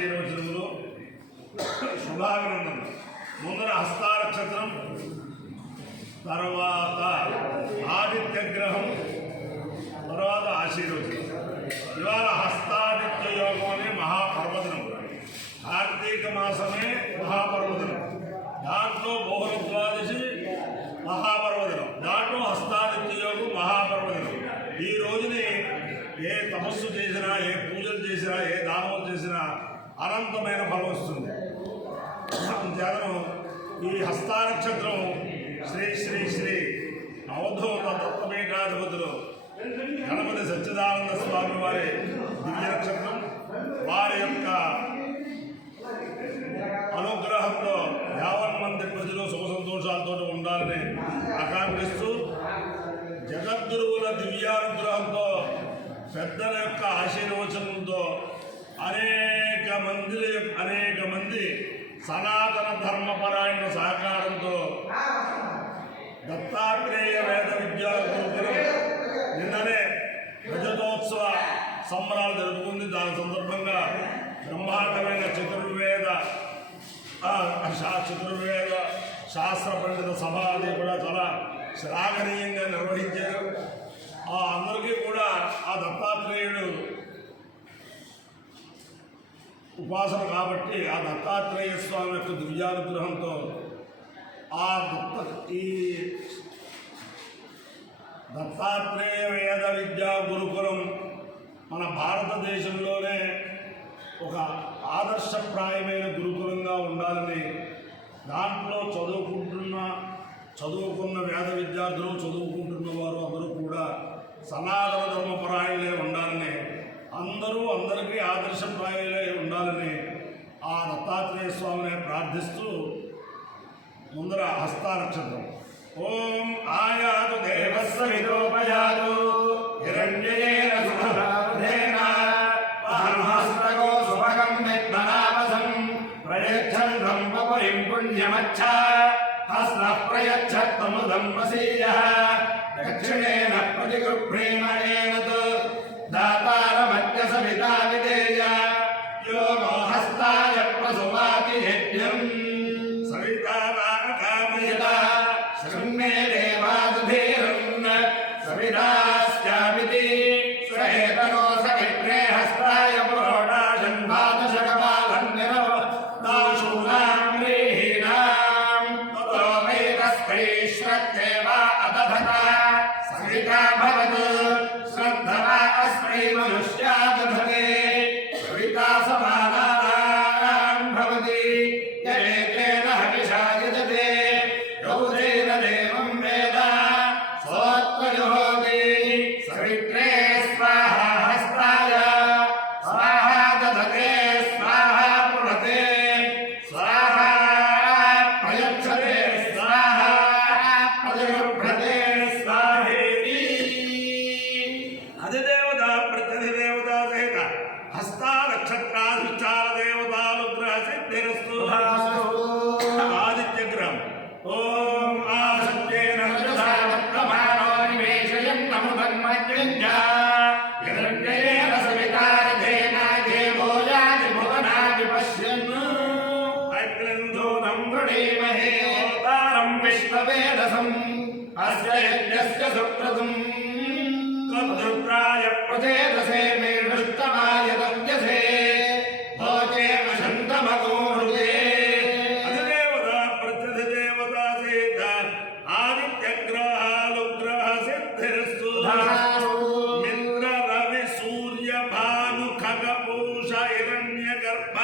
ఆశీర్వచనములు శుభాభినందనలు. ముందర హస్తానక్షత్రం, తర్వాత ఆదిత్యగ్రహం, తర్వాత ఆశీర్వచనం. ఇవాళ హస్తాదిత్య యోగం అనే మహాపర్వదినం. కార్తీక మాసమే మహాపర్వదినం. దాంట్లో బహుళ ద్వాదశి మహాపర్వదినం, దాంట్లో హస్తాదిత్య యోగం మహాపర్వదినం. ఈ రోజుని ఏ తపస్సు చేసినా, ఏ పూజలు చేసినా, ఏ దానములు చేసినా అనంతమైన ఫలం వస్తుంది. జగను ఈ హస్తానక్షత్రం శ్రీ శ్రీ శ్రీ అవధూత దత్తపీఠాధిపతులు గణపతి సచ్చిదానంద స్వామి వారి దివ్య నక్షత్రం. వారి యొక్క అనుగ్రహంతో 50 మంది ప్రజలు సుఖ సంతోషాలతో ఉండాలని ఆకాంక్షిస్తూ, జగద్గురువుల దివ్యానుగ్రహంతో, పెద్దల యొక్క ఆశీర్వచనంతో అనేక మంది సనాతన ధర్మపరాయణ సహకారంతో దత్తాత్రేయ వేద విద్యా గురుకులం నిన్ననే రజతోత్సవ సంబరాలు జరుపుకుంది. దాని సందర్భంగా బ్రహ్మాండమైన చతుర్వేద శాస్త్ర పండిత సభ అది కూడా చాలా శ్లాఘనీయంగా నిర్వహించారు. అందరికీ కూడా ఆ దత్తాత్రేయుడు ఉపాసన కాబట్టి ఆ దత్తాత్రేయ స్వామి యొక్క దివ్యానుగ్రహంతో ఈ దత్తాత్రేయ వేద విద్యా గురుకులం మన భారతదేశంలోనే ఒక ఆదర్శప్రాయమైన గురుకులంగా ఉండాలని, దాంట్లో చదువుకున్న వేద విద్యార్థులు, చదువుకుంటున్న వారు అందరూ కూడా సనాతన ధర్మపరాయణలే ఉండాలని, అందరికీ ఆదర్శప్రాయులే ఉండాలని ఆ దత్తాత్రేయ స్వామిని ప్రార్థిస్తూ ముందర హస్తానక్షత్రం. ఓం ఆయాతు దేవస్సవితోపయాతు హిరణ్యేన సుభావధేన మహస్తగో సుభగం విద్మనావసం ప్రయచ్చన్ బ్రహ్మపురిం పుణ్యమచ్చ హస్తః ప్రయచ్చత్తముదం వసీయః దక్షిణేన ప్రతిగృహ్ణేన దాతారమధ్య సవితా విదేయ యోగో హస్తాయ ప్రసువాతి యజ్ఞం సవితాకామయత శృణ్మే దేవాదుధీరన్ సవితాస్యామితి స్వహేతనో సవిత్రే హస్తాయ పురోడాశన్ ద్వాదశకపాలన్ నిరవదాశూనాం రీహీనాం తతో వై తస్మై శ్రద్ధేవా అదధత సవితా భవతు శ్రద్ధవా అస్మై మనుష్యా దధతే సవితా సమానానాం భవతి యయేకేన హవిషా యజతే యౌదేన దేవం వేద సోత్వజోతి సవిత్రే స్వాహా హస్తాయ స్వాహా దధతే స్వాహా పునతే స్వాహా ప్రయచ్చతే స్వాహా ప్రజగృభ్రతే స్వాహేతి. అధిదేవత ప్రత్యధిదేవత సహిత హస్తానక్షత్రాధిష్టాన దేవతానుగ్రహ సిద్ధిరస్తు. ఆదిత్యగ్రహం. ఓం ఆసత్యేన రజసావర్తమానో నివేశయన్ నముదన్మజ్ఞ హిరణ్యేన సవితారథేన దేవో యాతి భువనాది పశ్యన్ అగ్నిందూనం వృణీమహే ఓతారం విశ్వవేదసం అస్య యజ్ఞస్య సుక్రతుం తద్రుద్రాయ ప్రచేతసే మే దృష్టమాయ తవ్యసే భోజే వసంతమగోరుగే. అధిదేవత ప్రత్యధిదేవత సహిత ఆదిత్యగ్రహాలుగ్రహ సిద్ధిరస్తు. మిత్ర రవి సూర్య భాను ఖగ పూష హిరణ్య గర్భ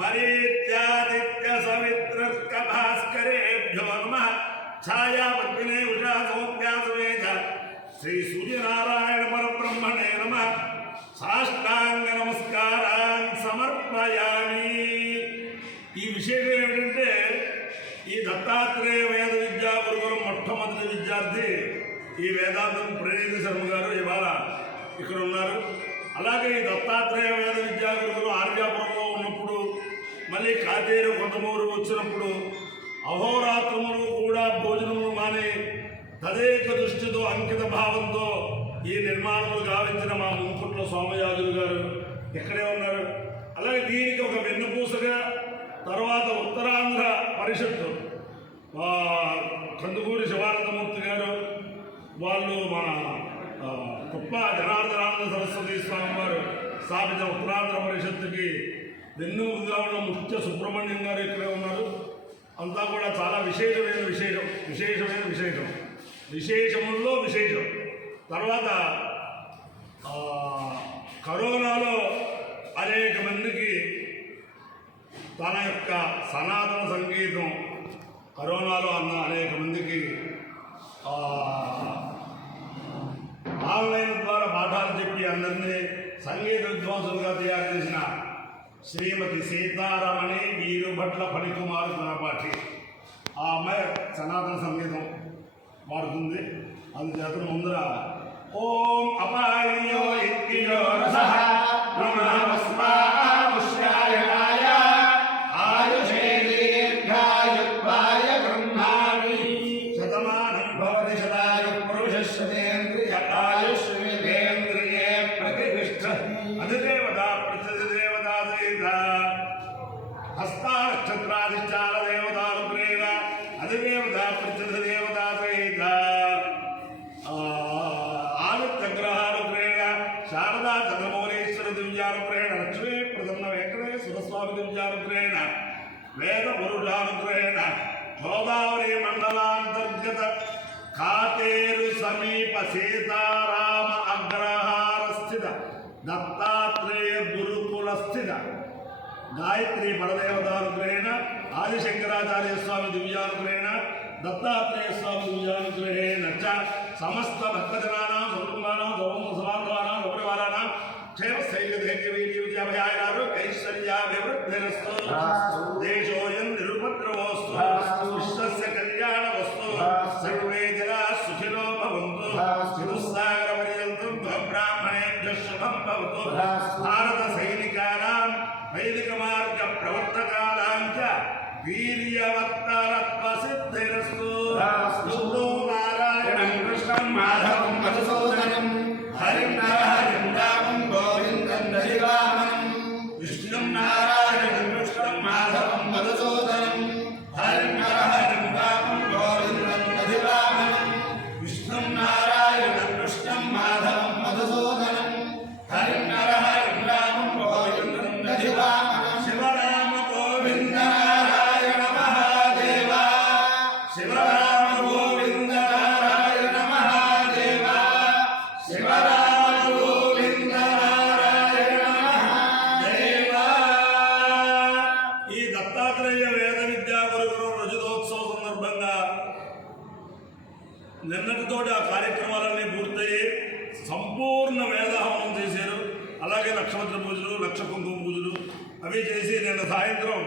మరీత్యాదిత్య సవిత్రస్క భాస్కరేభ్యో నమః. ఛాయాపద్మినే ఉషా సౌమ్యాసమేధ శ్రీ సూర్యనారాయణ పరబ్రహ్మణే నమః. సాష్టాంగ నమస్కారాన్ సమర్పయామి. ఈ విషయం ఏమిటంటే, ఈ దత్తాత్రేయ వేద విద్యా గురుకులం మొట్టమొదటి విద్యార్థి ఈ వేదాంతం ప్రణీత శర్మ గారు ఇవాళ ఇక్కడ ఉన్నారు. అలాగే ఈ దత్తాత్రేయ వేద విద్యా గురుకులం ఆర్యాపురంలో ఉన్నప్పుడు, మళ్ళీ కాతేరు కొంతమూరు వచ్చినప్పుడు అహోరాత్రములు కూడా భోజనములు మాని తదేక దృష్టితో అంకిత భావంతో ఈ నిర్మాణములు గావించిన మా ముంకుట్ల సోమయాజులు గారు ఇక్కడే ఉన్నారు. అలాగే దీనికి ఒక వెన్నుపూసగా తర్వాత ఉత్తరాంధ్ర పరిషత్తు కందుకూరి శివానందమూర్తి గారు వాళ్ళు మన గొప్ప జనార్దనానంద సరస్వతి స్వామి వారు స్థాపిత ఉత్తరాంధ్ర పరిషత్తుకి వెన్నుముగా ఉన్న ముత్య సుబ్రహ్మణ్యం గారు ఇక్కడే ఉన్నారు. అంతా కూడా చాలా విశేషమైన విశేషం విశేషముల్లో విశేషం. తర్వాత కరోనాలో అనేక మందికి తన యొక్క సనాతన సంగీతం కరోనాలో అనేక మందికి ఆన్లైన్ ద్వారా పాఠాలు చెప్పి అందరినీ సంగీత విద్వాంసులుగా తయారు చేసిన శ్రీమతి సీతారామణి వీరుభట్ల ఫణికుమార్ ధనపాఠి ఆ అమ్మాయి సనాతన సంగీతం పాడుతుంది. అందుచేత ముందర ఓం అపాయో ఇత్తియో రసః బ్రహ్మస్మాముష్యాయనాయ ఆయుషే దీర్ఘాయుత్వాయ బ్రహ్మాణి శతమానం భవతి శతాయు పురుషశ్చేంద్రియ ఆయుష్యేంద్రియే ప్రతిష్ఠతి అధిదేవతా ప్రతిదేవతా సహిత హస్తానక్షత్రాధిష్టాన దేవతానుగ్రహేణ అధిదేవతా ప్రతిదేవతా సహిత ఆదిత్యగ్రహానుగ్రహేణ శారదా చంద్రమౌళీశ్వర దివ్యానుగ్రహేణ లక్ష్మీ ప్రసన్న వెంకటేశ్వర స్వామి దివ్యానుగ్రహేణ వేద పురుషానుగ్రహేణ గోదావరి మండలాంతర్గత కాతేరు సమీప సీతారామ అగ్రహార స్థిత దత్తాత్రేయ గురుకుల స్థిత గాయత్రి పరదేవతానుగ్రహేణ ఆదిశంకరాచార్య స్వామి దివ్యానుగ్రహేణ దత్తాత్రేయ స్వామి దివ్యానుగ్రహేణ చ సమస్త భక్తజనానాం సౌకుటుంబానాం సౌమంధవానాం సౌపరివారానాం క్షేమ స్థైర్యధైర్యవీర్య విద్యాభయానారోగ్యైశ్వర్యాభివృద్ధిరస్తు దేశోయం నిరుపద్రవోస్తు విశ్వస్య కళ్యాణవస్తు సర్వే జనా సుఖినో భవంతు చతుస్సాగర పర్యంతం బ్రాహ్మణేభ్యః శుభం భవతు భారత సైనికానాం వైదిక మార్గ ప్రవర్తకానాం చ వీర్యవత్తరత్వ సిద్ధిరస్తు విష్ణు నారాయణం కృష్ణం మాధవం మధుసూదనం హరిం హరిం రామం గోవిందం దశివామనం విష్ణుం నారాయణం కృష్ణం మాధవం మధుసూదనం హరిం హరిం రామం గోవిందం దశివామనం విష్ణుం నారాయణం కృష్ణం మాధవం మధుసూదనం హరిం హరిం రామం గోవిందం దశివామనం శివరామ గోవింద నారాయణ మహాదేవ శివరామ గోవింద నారాయణ మహాదేవ శివరామ గోవింద నారాయణ మహాదేవ. ఈ దత్తాత్రేయ వేద విద్యా గురుకుల రజతోత్సవ సందర్భంగా నిన్నటితోటి ఆ కార్యక్రమాలన్నీ పూర్తయి సంపూర్ణ వేదహవనం చేశారు. అలాగే లక్షపత్ర పూజలు లక్ష కుంకుమ పూజలు అవి చేసి నిన్న సాయంత్రం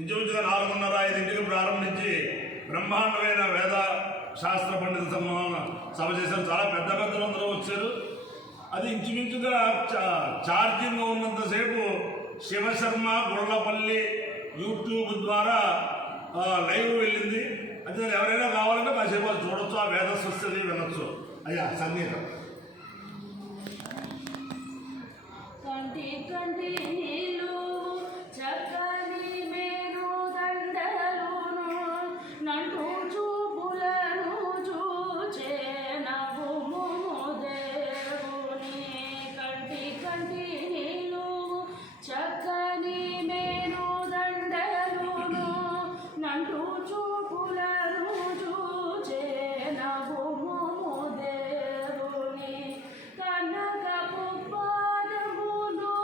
ఇంచుమించుగా 4:30-5 ప్రారంభించి బ్రహ్మాండమైన వేద శాస్త్ర పండిత సభ చేశారు. చాలా పెద్ద పెద్దలందరూ వచ్చారు. అది ఇంచుమించుగా ఛార్జింగ్ ఉన్నంతసేపు శివశర్మ గొల్లపల్లి యూట్యూబ్ ద్వారా లైవ్ వెళ్ళింది. అది ఎవరైనా కావాలంటే కాసేపు అది చూడొచ్చు, ఆ వేద స్వస్థది వినొచ్చు. అయ్యా సంగీతం కంటి కంటి నీళ్ళు చక్కని మేను దండలును నంటు చూపులను చూచే నవ్వుము దేవుని. కంటి కంటి నీళ్ళు చక్కని మేను దండలును నంటు చూపులను చూచే నవ్వుము దేవుని. కనకపు పాదములు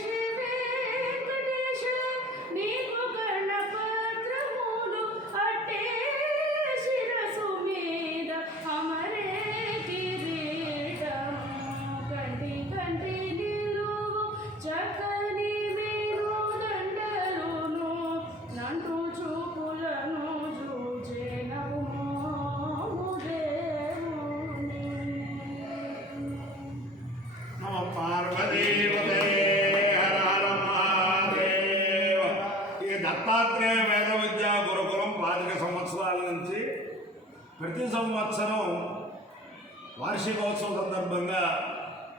శ్రీ వెంకటేశ నీకు గణపత్రములు అట్టే శిరసు మీద అమరే కిరీటము కంటి కంటి నిలువు చక్కని మీరు దండలును నంటు చూపులను చూచే నమో దేవుని. నమ పార్వతీపతే హర హర మహాదేవ. ఈ దత్తాత్రేయ వేద విద్యా గురుకులం 25 సంవత్సరాల నుంచి ప్రతి సంవత్సరం వార్షికోత్సవం సందర్భంగా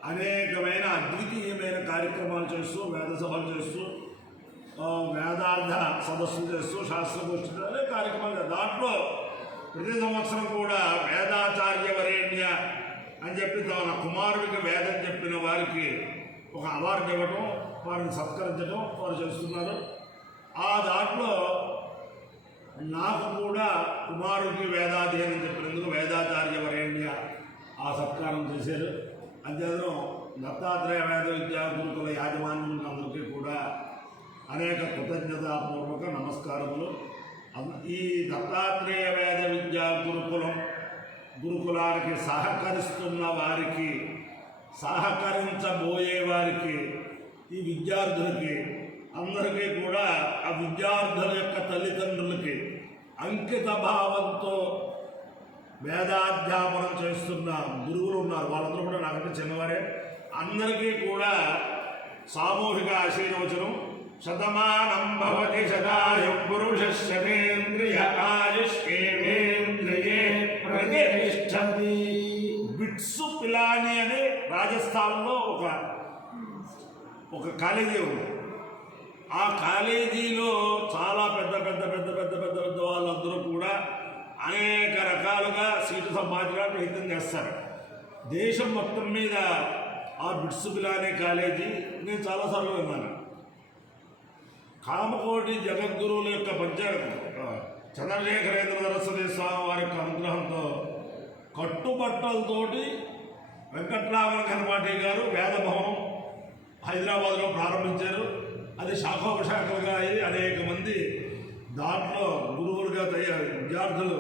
అనేకమైన అద్వితీయమైన కార్యక్రమాలు చేస్తూ వేద సభలు చేస్తూ వేదార్థ సదస్సులు చేస్తూ శాస్త్రగోష్ఠులు అనే కార్యక్రమాలు దాంట్లో ప్రతి సంవత్సరం కూడా వేదాచార్య వరేణ్య అని చెప్పి తన కుమారుడికి వేదం చెప్పిన వారికి ఒక అవార్డు ఇవ్వడం వారిని సత్కరించడం వారు చేస్తున్నారు. ఆ దాంట్లో నాకు కూడా కుమారుడికి వేదాధ్యయనం చెప్పినందుకు వేదాచార్య వరేణ్య ఆ సత్కారం చేశారు. అంతేకాదు దత్తాత్రేయ వేద విద్యా గురుకుల యాజమాన్యులందరికీ కూడా అనేక కృతజ్ఞతాపూర్వక నమస్కారములు. ఈ దత్తాత్రేయ వేద విద్యా గురుకులానికి సహకరిస్తున్న వారికి, సహకరించబోయే వారికి, ఈ విద్యార్థులకి అందరికీ కూడా ఆ విద్యార్థుల యొక్క తల్లిదండ్రులకి అంకిత భావంతో వేదాధ్యాపనం చేస్తున్న గురువులు ఉన్నారు. వాళ్ళందరూ కూడా నాకంటే చిన్నవారే. అందరికీ కూడా సామూహిక ఆశీర్వచనం. శతమానం భవతి శతాయు పురుషేంద్రియ ఆయుష్ేంద్రియే ప్రతిష్టతి. బిట్సు పిలాని అనే రాజస్థాన్లో ఒక కాలేజీ ఉంది. ఆ కాలేజీలో చాలా పెద్ద పెద్ద పెద్ద పెద్ద పెద్ద పెద్ద వాళ్ళందరూ కూడా అనేక రకాలుగా సీటు సంపాదించడానికి ప్రయత్నం చేస్తారు. దేశం మొత్తం మీద ఆ బిట్సు పిలాని కాలేజీ నేను చాలాసార్లు విన్నాను. కామకోటి జగద్గురువుల యొక్క చంద్రశేఖరేంద్ర సరస్వతి స్వామి వారి యొక్క అనుగ్రహంతో కట్టుబట్టలతోటి వెంకట్రామన్ కనపాటి గారు వేదభవనం హైదరాబాద్లో ప్రారంభించారు. అది శాఖోపశాఖలుగా అయ్యి అనేక మంది దాంట్లో గురువులుగా విద్యార్థులు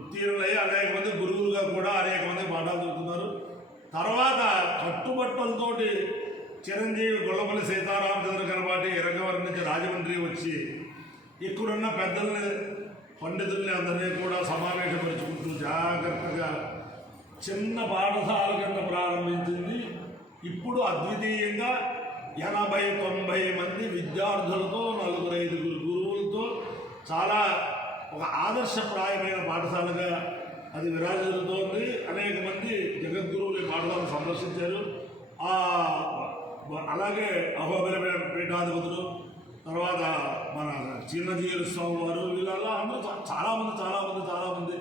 ఉత్తీర్ణులయ్యి అనేక మంది గురువులుగా కూడా అనేక మంది పాఠాలు చదువుతున్నారు. తర్వాత కట్టుబట్టలతోటి చిరంజీవి గొల్లపల్లి సీతారామచంద్ర కనపాటి ఎరగవరం నుంచి రాజమండ్రి వచ్చి ఇక్కడున్న పెద్దల్ని పండితుల్ని అందరినీ కూడా సమావేశపరుచుకుంటూ జాగ్రత్తగా చిన్న పాఠశాల కింద ప్రారంభించింది. ఇప్పుడు అద్వితీయంగా 80-90 మంది విద్యార్థులతో 4-5 గురువులతో చాలా ఒక ఆదర్శప్రాయమైన పాఠశాలగా అది విరాజిల్లుతోంది. అనేక మంది జగద్గురువులు ఈ పాఠశాలను సందర్శించారు. అలాగే అహోబిల పీఠాధిపతులు, తర్వాత మన చిన్నజీరు స్వామి వారు, వీళ్ళల్లో అందరూ చాలామంది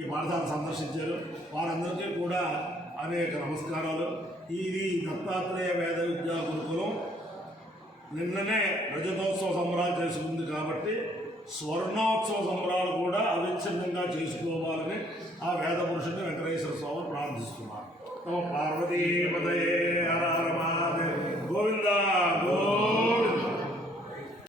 ఈ పాఠశాలను సందర్శించారు. వారందరికీ కూడా అనేక నమస్కారాలు. ఇది దత్తాత్రేయ వేద విద్యా గురుకులం నిన్ననే రజతోత్సవ సంబరాలు చేసుకుంది కాబట్టి స్వర్ణోత్సవ సంబరాలు కూడా అవిచ్ఛిన్నంగా చేసుకోవాలని ఆ వేద పురుషుని వెంకటేశ్వర స్వామిని ప్రార్థిస్తున్నారు. నమ పార్వతీపతయే హర హర మహాదేవ. గోవింద గోవింద.